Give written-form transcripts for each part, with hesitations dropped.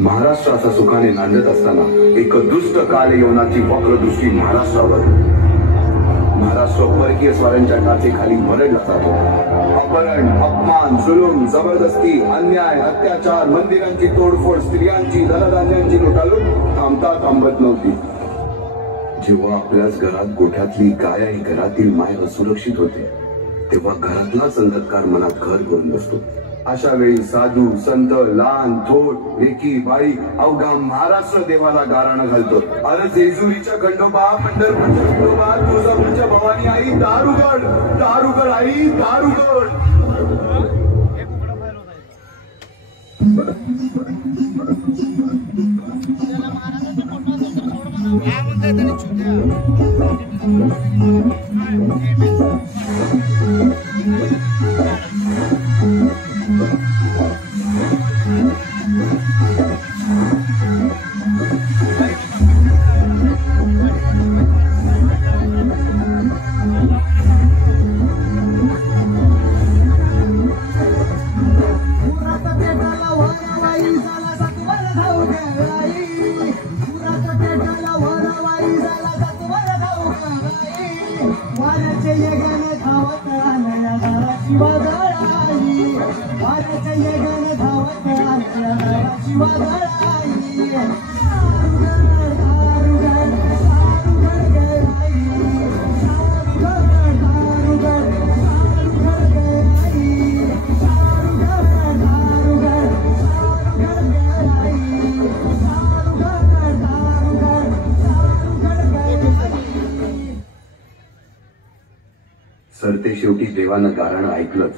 महाराष्ट्राचा सुखाने नांदत असताना एक दुष्ट कालयवनाची वक्रदृष्टी महाराष्ट्रावर. महाराष्ट्र परकीय स्वारांच्या टाचेखाली भरडला जातो. अपहरण, अपमान, जुलूम, जबरदस्ती, अन्याय, अत्याचार, मंदिरांची तोडफोड, स्त्रियांची, धनधान्यांची लुटालूट थांबता थांबत नव्हती. जेव्हा आपल्याच घरात गोठ्यातली गाय आणि घरातील माय असुरक्षित होते, तेव्हा घरातलाच अंधकार मनात घर करून बसतो. अशा वेळी साधू, संत, लहान, थोर, लेकी, बाई अवघा महाराष्ट्र देवाला गाराणं घालतो. अरे जेजुरीच्या खंडोबा, पंढरपूरच्या खंडोबा, तुळजापूरच्या भवानी आई, दारुगड, दारुगड आई, दारुगड. सरते शेवटी देवानं गाराणं ऐकलंच.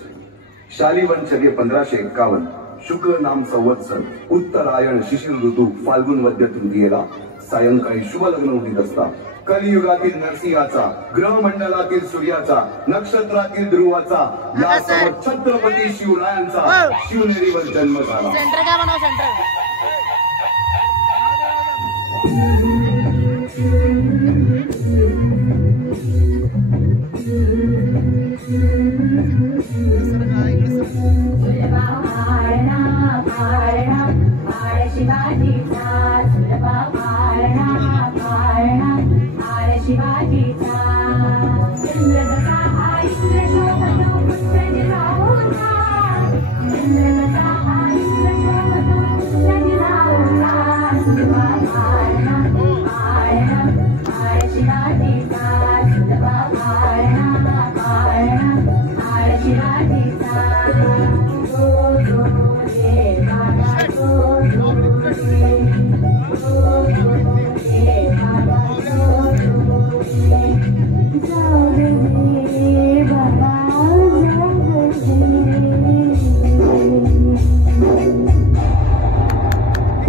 शालिवन शके 1551 शुक्ल नाम संवत्सर, उत्तरायण शिशिर ऋतू, फाल्गुन वद्य तृतीयेला सायंकाळी शुभ लग्न उदित असता कलियुगातील नरसिंहाचा, ग्रहमंडलातील सूर्याचा, नक्षत्रातील ध्रुवाचा, यासह छत्रपती शिवरायांचा शिवनेरीवर जन्म झाला.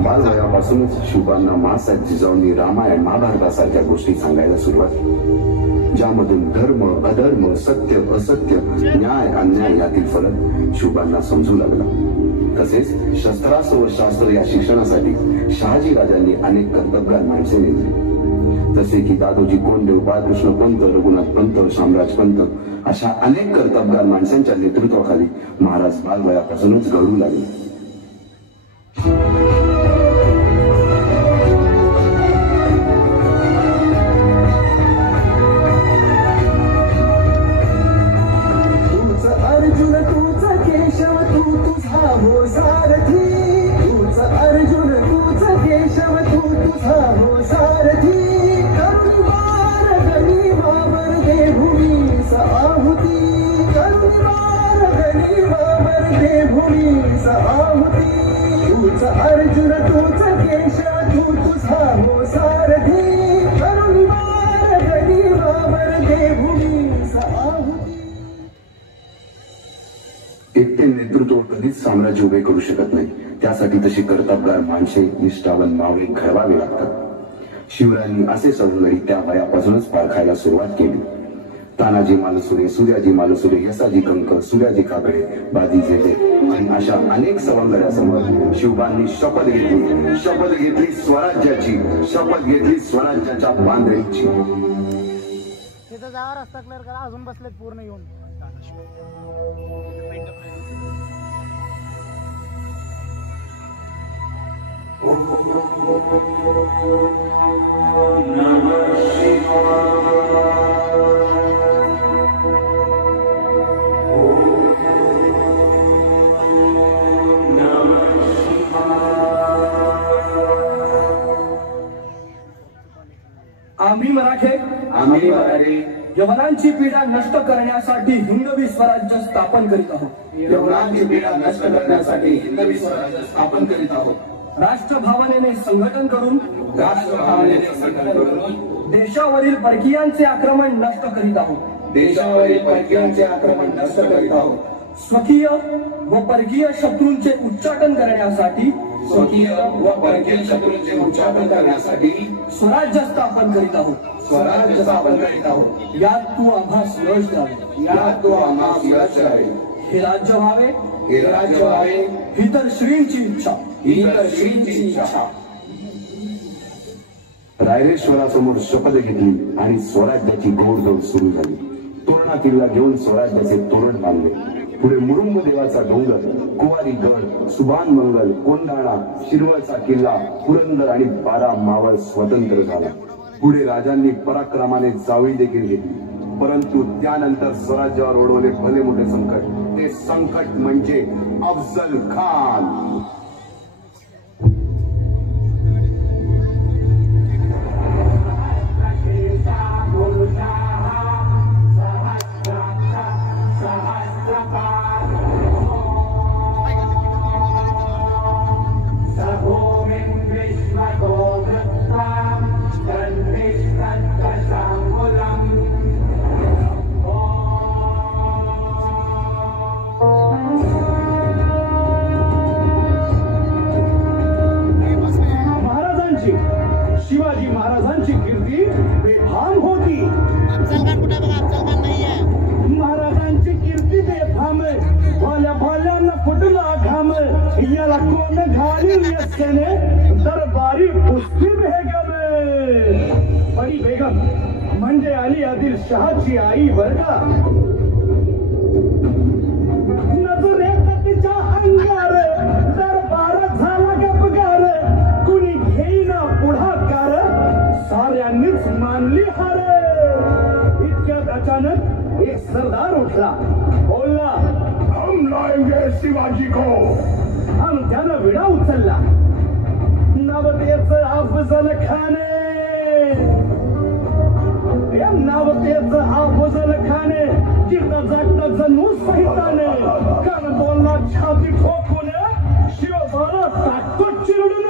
बालवयापासूनच शिवबांना मासाहेब जिजाऊंनी रामायण महाभारतासारख्या गोष्टी सांगायला सुरुवात केली, ज्यामधून धर्म, अधर्म, सत्य, असत्य, न्याय, अन्याय यातील फरक शिवबांना समजू लागला. तसेच शस्त्रास्त्र व शास्त्र या शिक्षणासाठी शहाजी राजांनी अनेक कर्तबगार माणसे नेमली. जसे की दादोजी कोंडदेव, बाळकृष्ण पंत, रघुनाथ पंत, शामराज पंत अशा अनेक कर्तबगार माणसांच्या नेतृत्वाखाली महाराज बालवयापासूनच घडू लागले. एकटे नेतृत्व कधीच साम्राज्य उभे करू शकत नाही. त्यासाठी तशी कर्तबगार माणसे, निष्ठावन मावळे घडवावी लागतात. शिवरायांनी असे सवंगडी त्या वयापासूनच पारखायला सुरुवात केली. तानाजी मालुसरे, सूर्याजी मालुसरे, यसाजी कंक, सूर्याजी काकडे, बाजी जेठे आणि अशा अनेक सवंगड्यासमोर शिवबांनी शपथ घेतली स्वराज्याची, शपथ घेतली स्वराज्याच्या बांधणीची. तिथं जावा रस्ता क्लिअर करा, अजून बसलेत पूर्ण येऊन. आम्ही मराठे यवनांची पीडा नष्ट करण्यासाठी हिंदवी स्वराज्य स्थापन करीत आहोत। यवनांची पीडा नष्ट करण्यासाठी हिंदवी स्वराज्य स्थापन करीत आहोत। राष्ट्रभावनेने संघटन करून देशावरील परकीयांचे आक्रमण नष्ट करीत आहोत। देशावरील परकीयांचे आक्रमण नष्ट करीत आहोत। स्वकीय व परकीय शत्रूंचे उच्चाटन करण्यासाठी उच्चाटन करण्यासाठी स्वराज्य स्थापन करीत आहोत। स्वराज्य स्थापन करीत आहोत। यात तू आम्हास यश द्यावे। हे राज्य व्हावे ही तर श्रींची इच्छा। रायरेश्वरासमोर शपथ घेतली आणि स्वराज्याची घोडदौड सुरू झाली। तोरणा किल्ला घेऊन स्वराज्याचे तोरण बांधले। पुढे मुरुंब देवाचा डोंगर, कुवारी गड, सुभान मंगल, कोंढाणा, शिरवळचा किल्ला, पुरंदर आणि 12 मावळ स्वतंत्र झाला। पुढे राजांनी पराक्रमाने जावळी देखील घेतली। परंतु त्यानंतर स्वराज्यावर ओढवले भले मोठे संकट। ते संकट म्हणजे अफजल खान। शिवाजी महाराजांची कीर्ती बेफाम होती। महाराजांची कीर्ती बेफाम, भाल्या भाल्यांना फुटला घाम। याला कोण घालील यस्याने, दरबारी कुस्ती भेगम। बडी बेगम म्हणजे अली आदिल शहाची आई बर का। नजरेत तिच्या अंगार दरबार झाला गपगार। कुणी घेईना पुढाकार, साऱ्यांनीच मानली हार। इतक्यात अचानक एक सरदार उठला, बोलला, हम लाएंगे शिवाजी को। हम त्यानं विडा उचलला, नवतेचं अफजल खाने। नवतेचं अफजल खाने जिथं जागता जणू सहिताने। कारण बोलला छाती ठोकून, शिवबाला टाकतो चिरडून।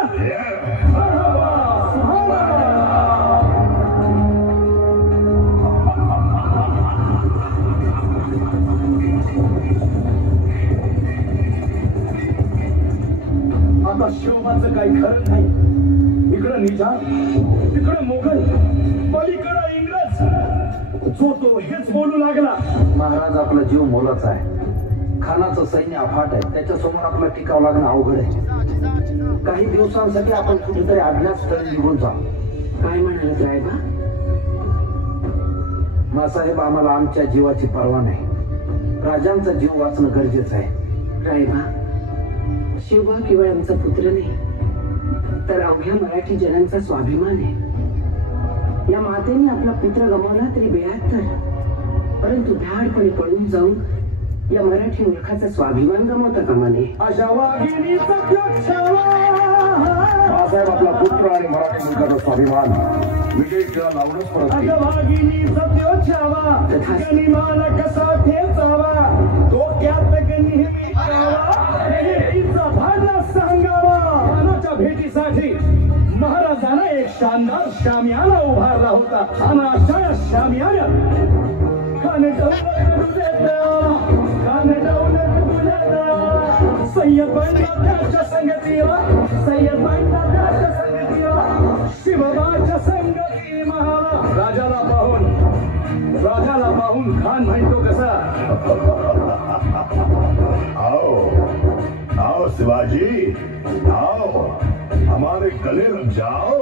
आता शिवबाचं काही खरं नाही। इकडं निजाम, तिकडं मोगल, पलीकडं इंग्रज। जो तो हेच बोलू लागला, महाराज आपला जीव मोलाचा आहे। खानाचं सैन्य अफाट आहे, त्याच्यासमोर आपला टिकाव लागणं अवघड आहे। काही दिवसांसाठी आपण कुठेतरी अज्ञातस्थळी निघून जा। काय म्हणाले रायबा? मासाहेब, आम्हाला आमच्या जीवाची पर्वा नाही। राजांचा जीव वाचणं गरजेचं आहे। रायबा, शिवबा केवळ आमचा पुत्र नाही, तर अवघ्या मराठी जनांचा स्वाभिमान आहे। या मातेने आपला पुत्र गमावला तरी बेहत्तर, परंतु धाडपणे पळून जाऊन या मराठी मूर्खाचा स्वाभिमान गमावता कामा नये। अशा वाघिणीचा त्याग छावा। बाळासाहेब, आपला पुत्र आणि मराठी मुलगाचा स्वाभिमान विजय खेळा लावूनच परत अशा वाघिणीचा त्याग छावा। गनिमाला कसा ठेचावा, डोक्यात नेहमी आवा। तिचा भाडला सांगावा। खानाच्या भेटीसाठी महाराजांना एक शानदार शामियाना उभारला होता। आणि अशा या शामियान्यात सय्यद बंडाच्या संगतीला, सय्यद बंडाच्या संगतीला, शिवबाच्या संगती महाराज। राजाला पाहून खान म्हणतो कसा, आओ शिवाजी, आओ हमारे गले लग जाओ।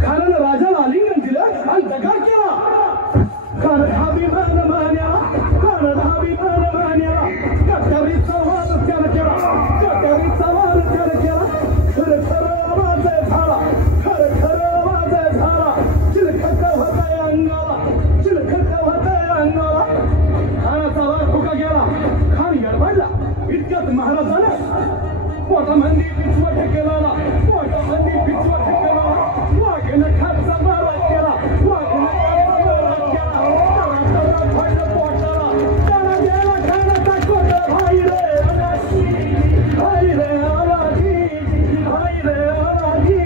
खानानं राजाला आलिंगन दिलं आणि दगार केला। खान अभिमान मान्याला, खान अभिमान मान्याला। कटारीचा वाद त्यानं केला, कटारीचा वाद त्यानं केला। खरं खरं आवाज पोटामध्ये पिछवट केला पोटामध्ये पिछवट केला वाघेनं खालचा मारा केला वाघेनं खालचा मारा केला फाटलं पोटाला त्याला गेला खाण्याचा कोटा भाई रे भाई रे आलाजी भाई रे आलाजी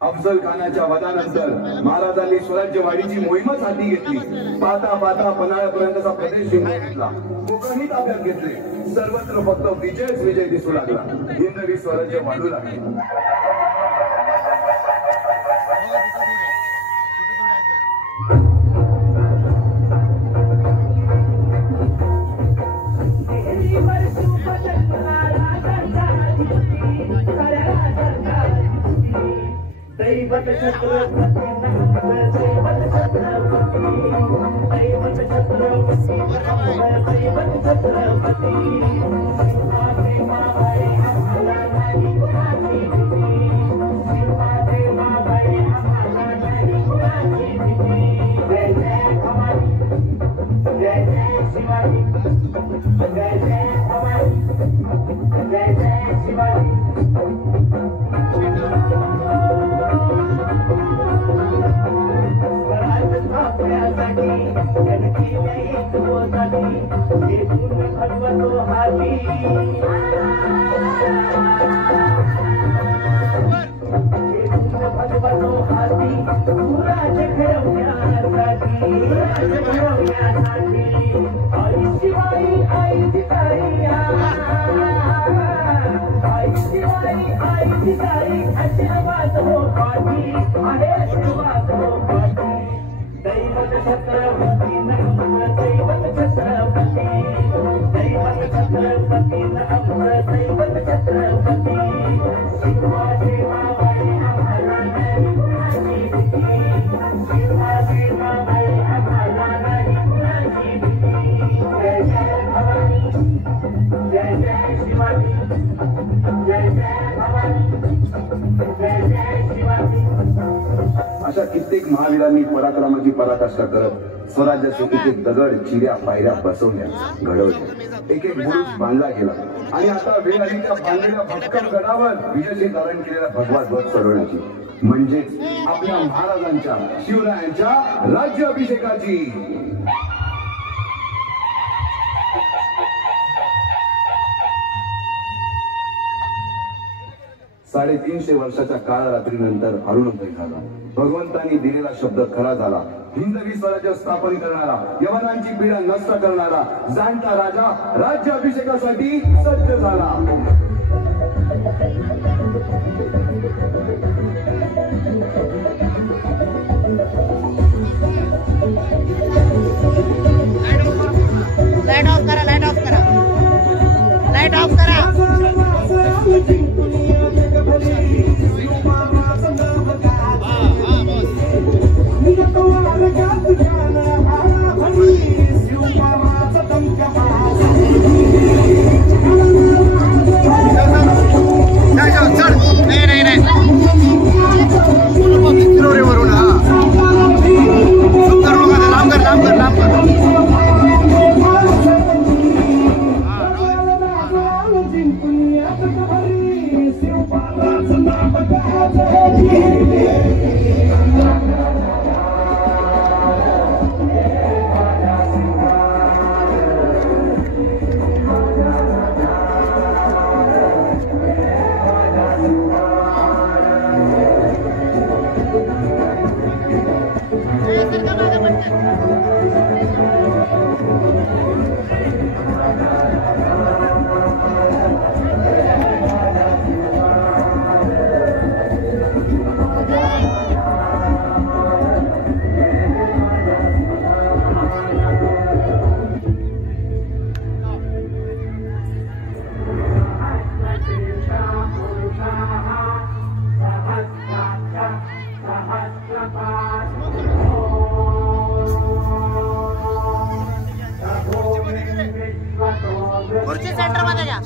अफजल खानाच्या वधानंतर महाराजांनी स्वराज्यवाढीची मोहीमच हाती घेतली. पाहता पाहता पन्हाळ्यापर्यंतचा प्रदेश जिंकून घेतला. कोकणही ताब्यात घेतले. सर्वत्र फक्त विजयच विजय दिसू लागला. हिंदवी स्वराज्य वाढू लागले. दैवत छत्रपती दैवत छत्रपती दैवत छत्रपती दैवत छत्रपती देवा बाई आम्हाला नाही कुणाची भीती देवा बाई आम्हाला नाही कुणाची भीती जय जय भवानी जय जय शिवाजी जय जय भवानी जय जय शिवाजी दैवत छत्रपती दैवत छत्रपती दैवत छत्रपती दैवत छत्रपती शिवा देवा बाई आम्हाला नाही कुणाची भीती शिवा देवा बाई आम्हाला नाही कुणाची भीती जय जय भवानी जय जय शिवाजी जय जय भवानी जय जय शिवाजी. अशा कित्येक महावीरांनी पराक्रमाची पराकाष्ठा करत स्वराज्याचे एक एक दगड चिऱ्या पायऱ्या बसवल्या घडवल्या. एक एक बुरुज बांधला गेला आणि आता वेळ आली त्या बांधलेल्या भक्कम गडावर विजयचे धारण केलेला भगवा ध्वज चढवण्याची म्हणजेच आपल्या महाराजांच्या शिवरायांच्या राज्याभिषेकाची. 350 वर्षाच्या काळरात्रीनंतर अरुणोदय झाला. भगवंतांनी दिलेला शब्द खरा झाला. हिंदवी स्वराज्य स्थापन करणारा, यवनांची पीडा नष्ट करणारा जाणता राजा राज्याभिषेकासाठी सज्ज झाला. लाईट ऑफ करा, लाईट ऑफ करा, लाईट ऑफ करा. खुर्ची सेंटर मध्ये घ्या.